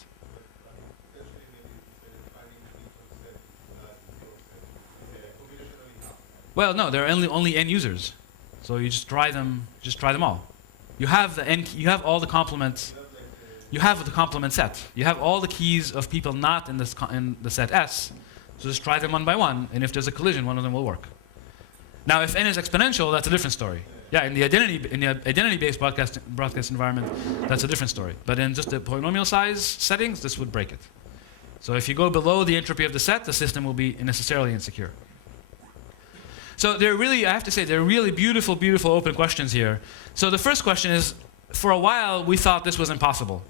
Well, no, there are only n users, so you just try them all. You have all the complements. You have the complement set. You have all the keys of people not in the set S. So just try them one by one, and if there's a collision, one of them will work. Now, if n is exponential, that's a different story. Yeah, in the identity-based broadcast environment, that's a different story. But in just the polynomial size settings, this would break it. So if you go below the entropy of the set, the system will be necessarily insecure. So I have to say, they're really beautiful open questions here. So the first question is, for a while, we thought this was impossible.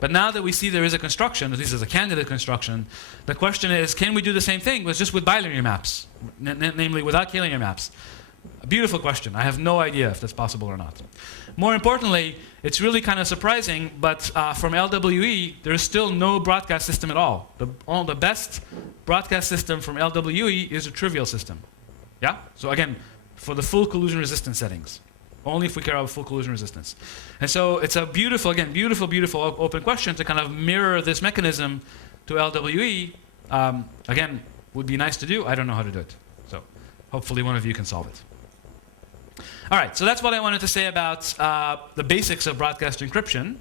But now that we see there is a construction, at least as a candidate construction, the question is, can we do the same thing, but just with bilinear maps, namely without k-linear maps? A beautiful question. I have no idea if that's possible or not. More importantly, it's really kind of surprising, but from LWE, there's still no broadcast system at all. The best broadcast system from LWE is a trivial system. Yeah? So again, for the full collusion resistant settings. Only if we care about full collision resistance. And so it's a beautiful, again, beautiful open question to kind of mirror this mechanism to LWE. Again, would be nice to do. I don't know how to do it. So hopefully one of you can solve it. All right, so that's what I wanted to say about the basics of broadcast encryption.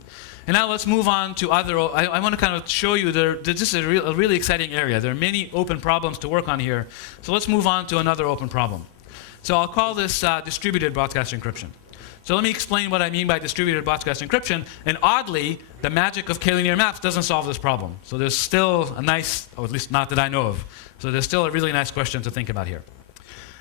And now let's move on to other, I want to kind of show you that this is a really exciting area. There are many open problems to work on here. So let's move on to another open problem. So I'll call this distributed broadcast encryption. So let me explain what I mean by distributed broadcast encryption. And oddly, the magic of K-linear maps doesn't solve this problem. So there's still a nice, or at least not that I know of. So there's still a really nice question to think about here.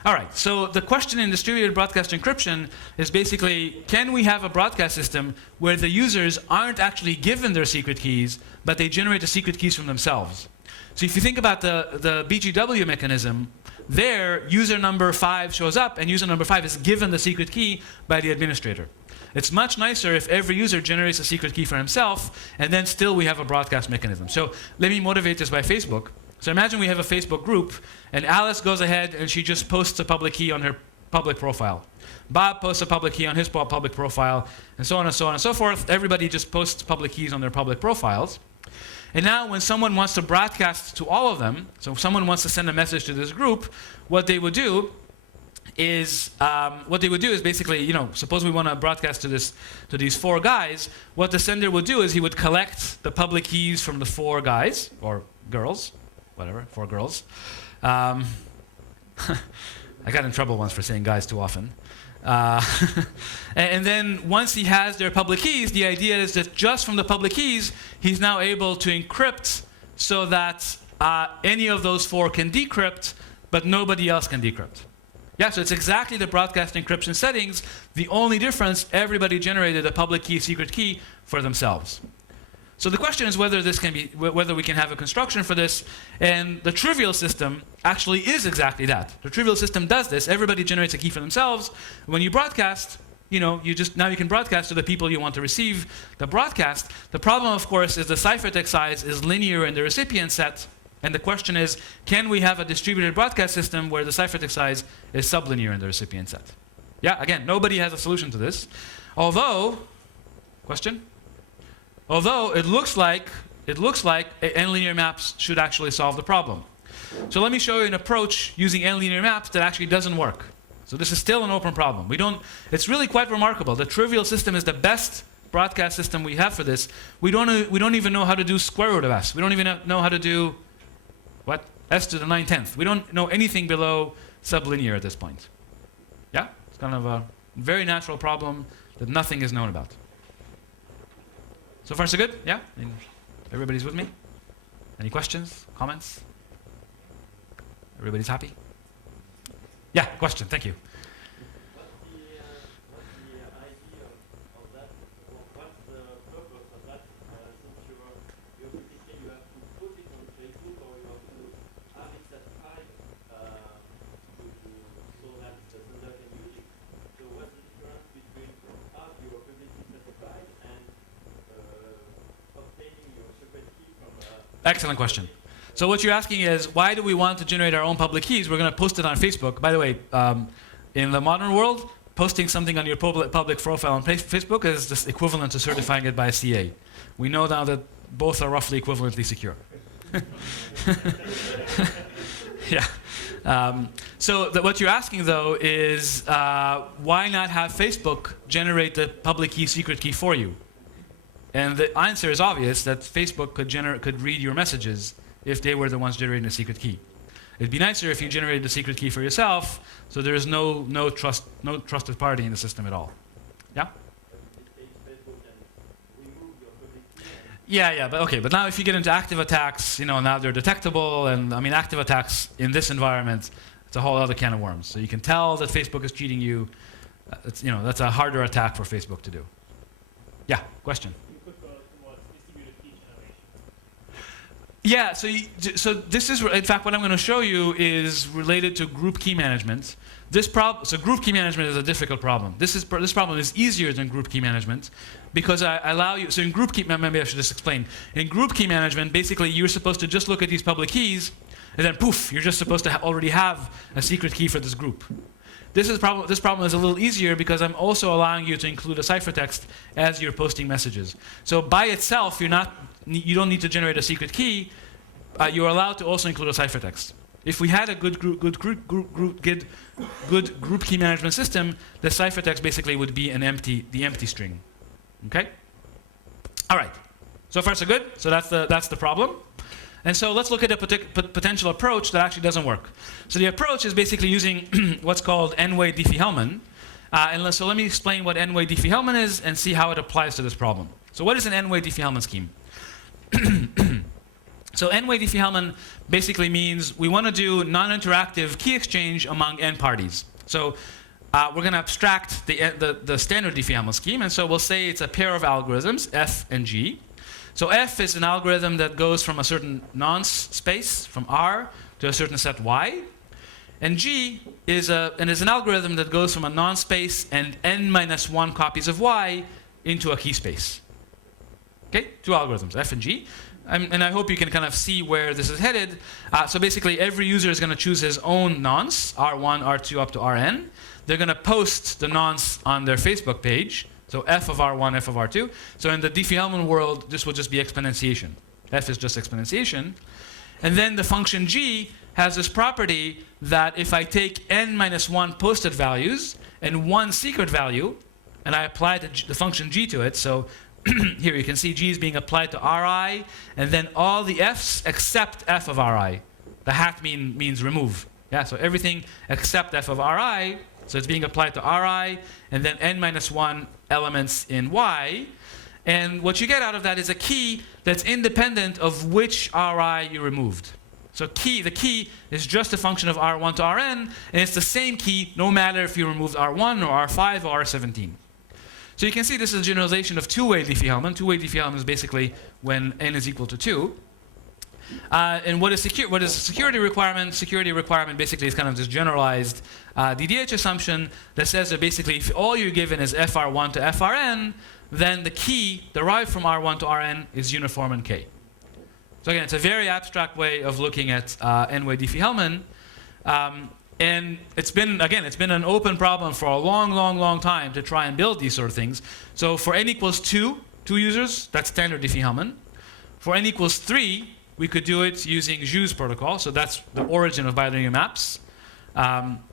All right, so the question in distributed broadcast encryption is basically, can we have a broadcast system where the users aren't actually given their secret keys, but they generate the secret keys from themselves? So if you think about the BGW mechanism, there, user number 5 shows up, and user number 5 is given the secret key by the administrator. It's much nicer if every user generates a secret key for himself, and then still we have a broadcast mechanism. So let me motivate this by Facebook. So imagine we have a Facebook group, and Alice goes ahead and she just posts a public key on her public profile. Bob posts a public key on his public profile, and so on and so on and so forth. Everybody just posts public keys on their public profiles. And now when someone wants to broadcast to all of them, so if someone wants to send a message to this group, what they would do is basically, you know, suppose we want to broadcast to these 4 guys, what the sender would do is he would collect the public keys from the 4 guys, or girls, whatever, 4 girls. I got in trouble once for saying guys too often. And then once he has their public keys, the idea is that just from the public keys, he's now able to encrypt so that any of those 4 can decrypt, but nobody else can decrypt. Yeah, so it's exactly the broadcast encryption settings. The only difference, everybody generated a public key, secret key for themselves. So the question is whether we can have a construction for this, and the trivial system actually is exactly that. The trivial system does this. Everybody generates a key for themselves. When you broadcast, you know, now you can broadcast to the people you want to receive the broadcast. The problem, of course, is the ciphertext size is linear in the recipient set, and the question is, can we have a distributed broadcast system where the ciphertext size is sublinear in the recipient set? Yeah, again, nobody has a solution to this. Although, question? Although it looks like n-linear maps should actually solve the problem. So let me show you an approach using n-linear maps that actually doesn't work. So this is still an open problem. It's really quite remarkable. The trivial system is the best broadcast system we have for this. We don't even know how to do square root of s. We don't even know how to do, what? S to the 9/10. We don't know anything below sublinear at this point. Yeah? It's kind of a very natural problem that nothing is known about. So far, so good? Yeah? Everybody's with me? Any questions? Comments? Everybody's happy? Yeah, question. Thank you. What's the idea of that? What's the purpose of that? Since you're basically you have to put it on Facebook, or you have to have it certified so that the sender can use it. So what's the difference between have your publicly certified and obtaining your secret key from Excellent question. So what you're asking is, why do we want to generate our own public keys? We're going to post it on Facebook. By the way, in the modern world, posting something on your public profile on Facebook is just equivalent to certifying it by a CA. We know now that both are roughly equivalently secure. Yeah. So what you're asking, though, is why not have Facebook generate the public key, secret key for you? And the answer is obvious, that Facebook could read your messages if they were the ones generating the secret key. It'd be nicer if you generated the secret key for yourself, so there is no trusted party in the system at all. Yeah? Yeah, but okay. But now if you get into active attacks, you know, now they're detectable, and I mean, active attacks in this environment, it's a whole other can of worms. So you can tell that Facebook is cheating you. That's a harder attack for Facebook to do. Yeah, question. Yeah, so this is, in fact, what I'm going to show you is related to group key management. So group key management is a difficult problem. This problem is easier than group key management because I allow you, so in group key, maybe I should just explain. In group key management, basically you're supposed to just look at these public keys and then poof, you're just supposed to already have a secret key for this group. this problem is a little easier because I'm also allowing you to include a ciphertext as you're posting messages. So by itself, you don't need to generate a secret key. You're allowed to also include a ciphertext. If we had a good group key management system, the ciphertext basically would be the empty string. Okay. All right. So far so good. So that's the problem. And so let's look at a potential approach that actually doesn't work. So the approach is basically using what's called n-way Diffie-Hellman. So let me explain what n-way Diffie-Hellman is and see how it applies to this problem. So what is an n-way Diffie-Hellman scheme? So n-way Diffie-Hellman basically means we want to do non-interactive key exchange among n parties. So we're going to abstract the standard Diffie-Hellman scheme, and so we'll say it's a pair of algorithms, F and G. So F is an algorithm that goes from a certain nonce space, from R, to a certain set Y. And G is an algorithm that goes from a nonce space and n-1 copies of Y into a key space. Okay, two algorithms, F and G. And I hope you can kind of see where this is headed. So basically, every user is going to choose his own nonce, R1, R2, up to Rn. They're going to post the nonce on their Facebook page. So f of R1, f of R2. So in the Diffie-Hellman world, this will just be exponentiation. F is just exponentiation. And then the function g has this property that if I take n-1 posted values and one secret value, and I apply the function g to it, so here you can see g is being applied to Ri, and then all the f's except f of Ri. The hat means remove. Yeah, so everything except f of Ri. So it's being applied to Ri, and then n-1 elements in Y. And what you get out of that is a key that's independent of which Ri you removed. So the key is just a function of R1 to Rn, and it's the same key no matter if you removed R1 or R5 or R17. So you can see this is a generalization of two-way Diffie-Hellman. Two-way Diffie-Hellman is basically when n is equal to 2. And what is a security requirement? Security requirement basically is kind of this generalized DDH assumption that says that basically if all you're given is FR1 to FRN, then the key derived from R1 to Rn is uniform in K. So again, it's a very abstract way of looking at n-way Diffie-Hellman. And it's been an open problem for a long time to try and build these sort of things. So for n equals 2 users, that's standard Diffie-Hellman. For n equals 3, we could do it using Jou's protocol. So that's the origin of bilinear maps.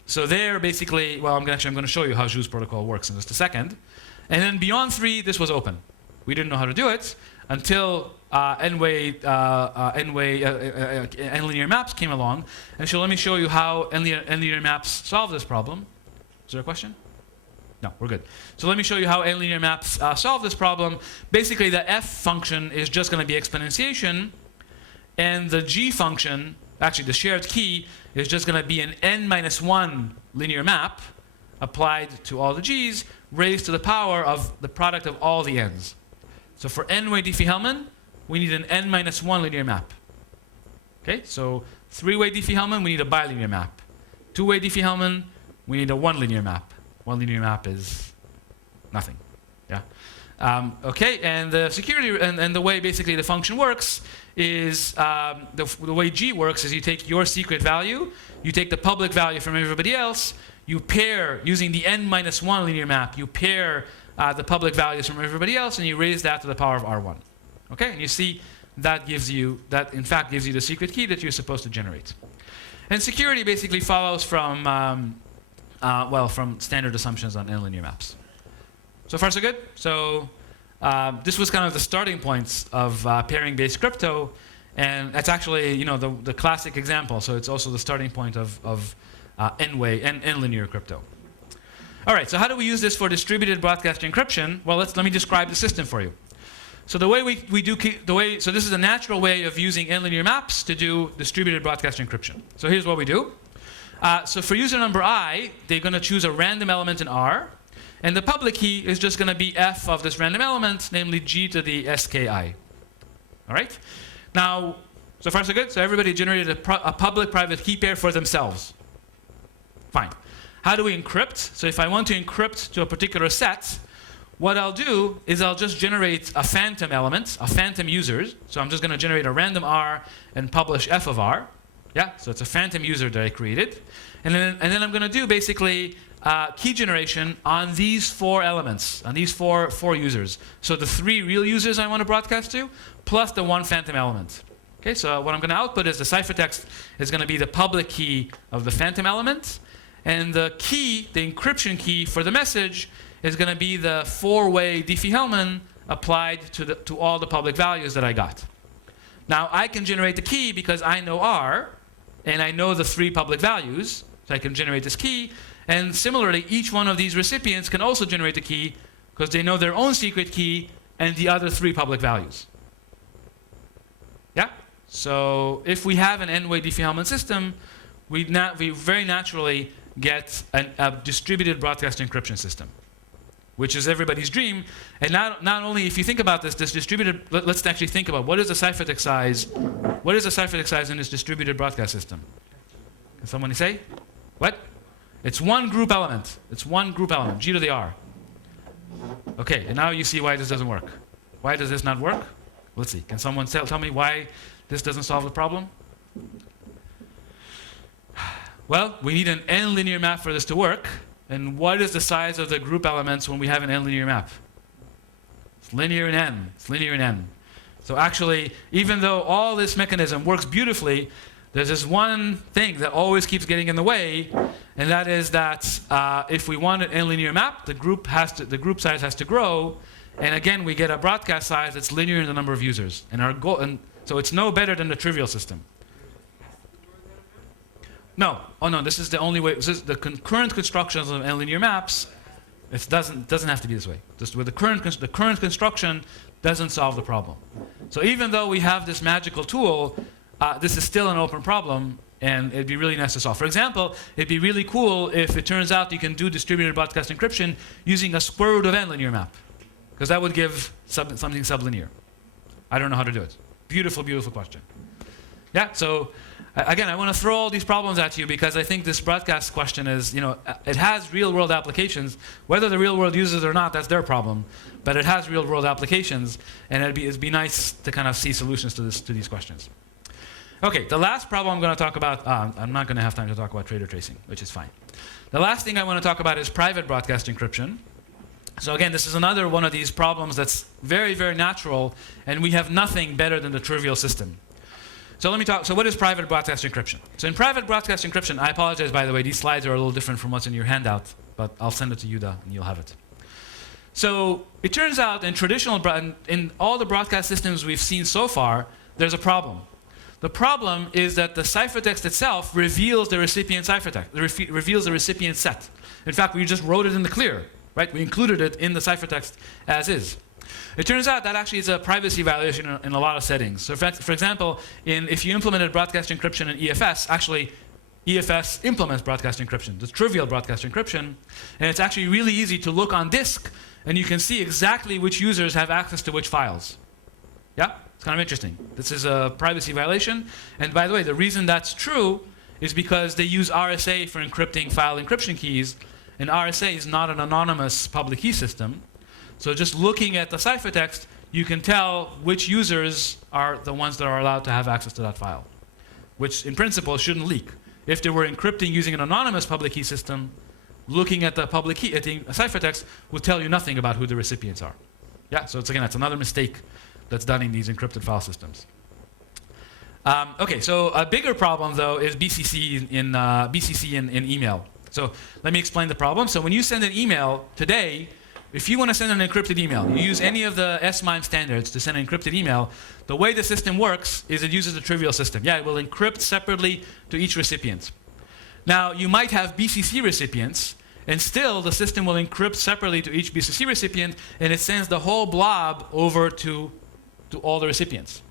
So there, basically, well, I'm going to show you how Jou's protocol works in just a second. And then beyond 3, this was open. We didn't know how to do it until n-linear maps came along. And so let me show you how n-linear maps solve this problem. Is there a question? No, we're good. So let me show you how n-linear maps solve this problem. Basically, the f function is just going to be exponentiation. And the g function, actually the shared key, is just going to be an n-1 linear map applied to all the g's raised to the power of the product of all the n's. So for n-way Diffie-Hellman, we need an n-1 linear map. Okay, so 3-way Diffie-Hellman, we need a bilinear map. 2-way Diffie-Hellman, we need a 1 linear map. 1 linear map is nothing. Yeah. Okay, and the security and the way basically the function works is the way G works is you take your secret value, you take the public value from everybody else, you pair using the n-1 linear map, you pair the public values from everybody else, and you raise that to the power of R1. Okay, and you see that in fact gives you the secret key that you're supposed to generate. And security basically follows from from standard assumptions on n-linear maps. So far so good. So this was kind of the starting points of pairing-based crypto, and that's actually the classic example. So it's also the starting point of n-way and n-linear crypto. All right. So how do we use this for distributed broadcast encryption? Well, let me describe the system for you. So the way so this is a natural way of using n-linear maps to do distributed broadcast encryption. So here's what we do. So for user number I, they're going to choose a random element in R. And the public key is just going to be f of this random element, namely g to the ski. All right? Now, so far so good? So everybody generated a public-private key pair for themselves. Fine. How do we encrypt? So if I want to encrypt to a particular set, what I'll do is I'll just generate a phantom element, a phantom user. So I'm just going to generate a random R and publish f of R. Yeah, so it's a phantom user that I created. And then I'm going to do basically key generation on these 4 elements, on these four users. So the 3 real users I want to broadcast to, plus the 1 phantom element. Okay, so what I'm going to output is the ciphertext is going to be the public key of the phantom element, and the key, the encryption key for the message, is going to be the 4-way Diffie-Hellman applied to all the public values that I got. Now I can generate the key because I know R, and I know the 3 public values, so I can generate this key. And similarly, each one of these recipients can also generate the key because they know their own secret key and the other 3 public values. Yeah? So if we have an n-way Diffie-Hellman system, we very naturally get a distributed broadcast encryption system, which is everybody's dream. And not only, if you think about this distributed, let's actually think about what is the ciphertext size? What is the ciphertext size in this distributed broadcast system? Can someone say? What? It's 1 group element. It's 1 group element, G to the R. Okay, and now you see why this doesn't work. Why does this not work? Let's see. Can someone tell me why this doesn't solve the problem? Well, we need an n linear map for this to work. And what is the size of the group elements when we have an n linear map? It's linear in n. It's linear in n. So actually, even though all this mechanism works beautifully, there's this one thing that always keeps getting in the way, and that is that if we want an n linear map, the group size has to grow, and again we get a broadcast size that's linear in the number of users. And our goal, and so it's no better than the trivial system. No, oh no, this is the only way. This is the current constructions of n linear maps. It doesn't have to be this way. Just with the current construction doesn't solve the problem. So even though we have this magical tool, this is still an open problem, and it'd be really nice to solve. For example, it'd be really cool if it turns out you can do distributed broadcast encryption using a square root of n linear map, because that would give something sublinear. I don't know how to do it. Beautiful, beautiful question. Yeah, so again, I want to throw all these problems at you because I think this broadcast question is, it has real-world applications. Whether the real world uses it or not, that's their problem. But it has real-world applications, and it'd be nice to kind of see solutions to these questions. Okay, the last problem I'm going to talk about, I'm not going to have time to talk about traitor tracing, which is fine. The last thing I want to talk about is private broadcast encryption. So again, this is another one of these problems that's very, very natural, and we have nothing better than the trivial system. So let me talk. So what is private broadcast encryption? So in private broadcast encryption, I apologize, by the way, these slides are a little different from what's in your handout, but I'll send it to Yuda and you'll have it. So it turns out in all the broadcast systems we've seen so far, there's a problem. The problem is that the ciphertext itself reveals the recipient ciphertext, reveals the recipient set. In fact, we just wrote it in the clear, right? We included it in the ciphertext as is. It turns out that actually is a privacy violation in a lot of settings. So for example, if you implemented broadcast encryption in EFS, actually EFS implements broadcast encryption, the trivial broadcast encryption, and it's actually really easy to look on disk and you can see exactly which users have access to which files. Yeah, it's kind of interesting. This is a privacy violation, and by the way, the reason that's true is because they use RSA for encrypting file encryption keys, and RSA is not an anonymous public key system. So just looking at the ciphertext, you can tell which users are the ones that are allowed to have access to that file, which in principle shouldn't leak. If they were encrypting using an anonymous public key system, looking at the public key, at the ciphertext would tell you nothing about who the recipients are. Yeah, so it's another mistake that's done in these encrypted file systems. Okay, so a bigger problem though is BCC in email. So let me explain the problem. So when you send an email today, if you want to send an encrypted email, you use any of the S-MIME standards to send an encrypted email, the way the system works is it uses a trivial system. Yeah, it will encrypt separately to each recipient. Now, you might have BCC recipients, and still the system will encrypt separately to each BCC recipient, and it sends the whole blob over to all the recipients.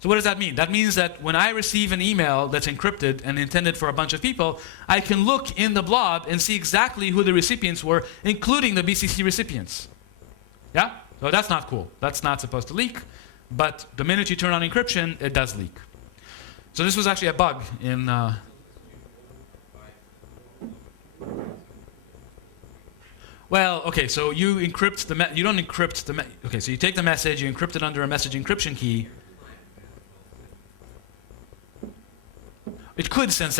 So what does that mean? That means that when I receive an email that's encrypted and intended for a bunch of people, I can look in the blob and see exactly who the recipients were, including the BCC recipients. Yeah? So that's not cool. That's not supposed to leak. But the minute you turn on encryption, it does leak. So this was actually a bug in... Well, okay, so you encrypt you don't encrypt the... Okay, so you take the message, you encrypt it under a message encryption key. It could send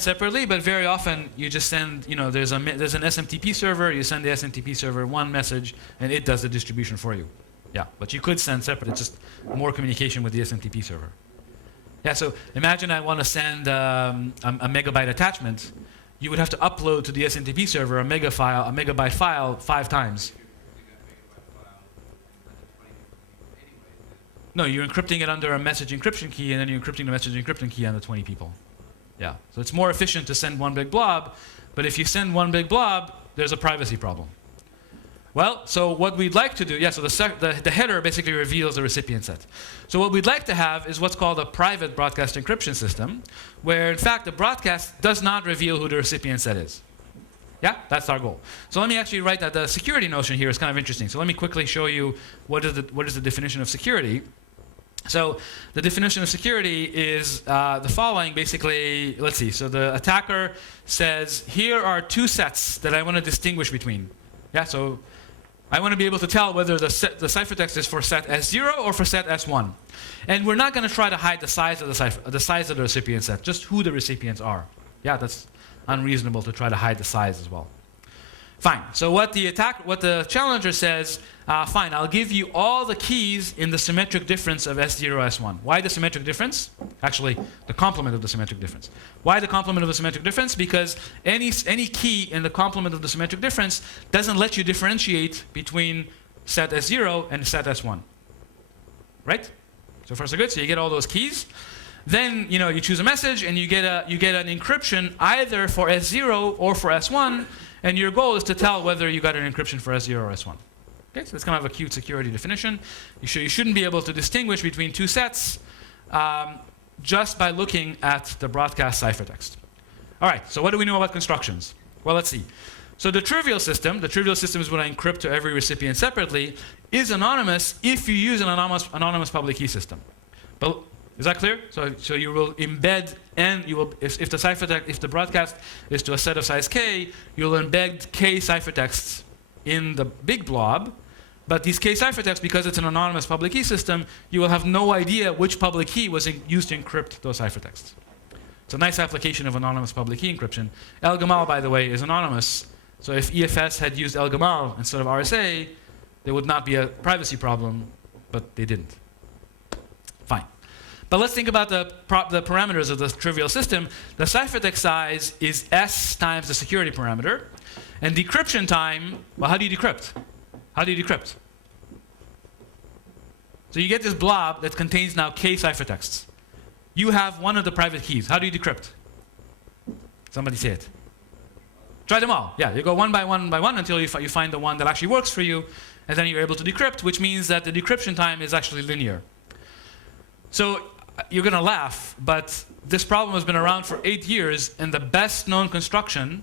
separately, but very often you just send, there's an SMTP server, you send the SMTP server one message, and it does the distribution for you. Yeah, but you could send separate. It's just more communication with the SMTP server. Yeah, so imagine I want to send a megabyte attachment. You would have to upload to the SMTP server a megabyte file 5 times. No, you're encrypting it under a message encryption key, and then you're encrypting the message encryption key under 20 people. Yeah, so it's more efficient to send one big blob, but if you send one big blob, there's a privacy problem. Well, so what we'd like to do, so the header basically reveals the recipient set. So what we'd like to have is what's called a private broadcast encryption system, where in fact the broadcast does not reveal who the recipient set is. Yeah, that's our goal. So let me actually write that. The security notion here is kind of interesting. So let me quickly show you what is the definition of security. So the definition of security is the following. Basically, let's see. So the attacker says, here are 2 sets that I want to distinguish between. Yeah, so I want to be able to tell whether the ciphertext is for set S0 or for set S1. And we're not going to try to hide the size of the size of the recipient set, just who the recipients are. Yeah, that's unreasonable to try to hide the size as well. Fine. So what the challenger says, fine, I'll give you all the keys in the symmetric difference of S0, S1. Why the symmetric difference? Actually, the complement of the symmetric difference. Why the complement of the symmetric difference? Because any key in the complement of the symmetric difference doesn't let you differentiate between set S0 and set S1. Right? So far so good. So you get all those keys. Then you choose a message and you get an encryption either for S0 or for S1, and your goal is to tell whether you got an encryption for S0 or S1. Okay, so that's kind of a cute security definition. You shouldn't be able to distinguish between 2 sets just by looking at the broadcast ciphertext. All right, so what do we know about constructions? Well, let's see. So the trivial system is when I encrypt to every recipient separately, is anonymous if you use an anonymous public key system. But is that clear? So you will embed if the broadcast is to a set of size k, you'll embed k ciphertexts in the big blob. But these k ciphertexts, because it's an anonymous public key system, you will have no idea which public key was used to encrypt those ciphertexts. It's a nice application of anonymous public key encryption. El Gamal, by the way, is anonymous. So if EFS had used El Gamal instead of RSA, there would not be a privacy problem, but they didn't. Fine. But let's think about the parameters of the trivial system. The ciphertext size is S times the security parameter. And decryption time, well, how do you decrypt? How do you decrypt? So you get this blob that contains now k ciphertexts. You have one of the private keys. How do you decrypt? Somebody say it. Try them all. Yeah, you go one by one until you find the one that actually works for you, and then you're able to decrypt, which means that the decryption time is actually linear. So you're going to laugh, but this problem has been around for 8 years, and the best known construction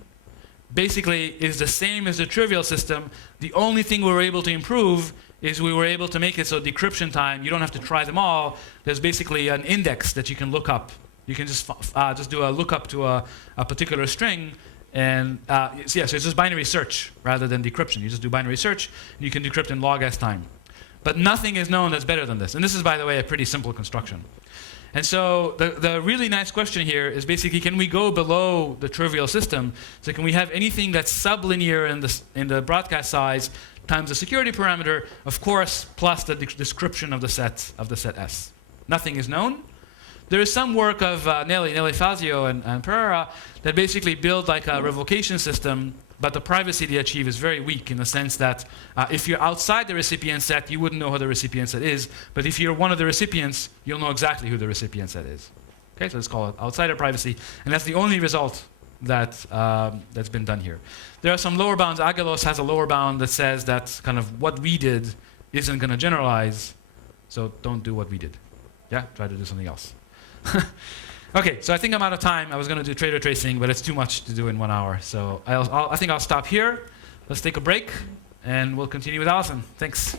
basically is the same as the trivial system. The only thing we were able to improve is we were able to make it so decryption time, you don't have to try them all. There's basically an index that you can look up. You can just do a lookup to a particular string, and so it's just binary search rather than decryption. You just do binary search, and you can decrypt in log s time. But nothing is known that's better than this. And this is, by the way, a pretty simple construction. And so the really nice question here is basically, can we go below the trivial system? So can we have anything that's sublinear in the broadcast size times the security parameter, of course, plus the description of the set S? Nothing is known. There is some work of Nelly Fazio and Pereira that basically build like a revocation system, but the privacy they achieve is very weak in the sense that if you're outside the recipient set, you wouldn't know who the recipient set is. But if you're one of the recipients, you'll know exactly who the recipient set is. Okay, so let's call it outsider privacy. And that's the only result that, that's been done here. There are some lower bounds. Agelos has a lower bound that says that kind of what we did isn't going to generalize, so don't do what we did. Yeah, try to do something else. Okay, so I think I'm out of time. I was going to do traitor tracing, but it's too much to do in 1 hour. So I think I'll stop here. Let's take a break, and we'll continue with Allison. Thanks.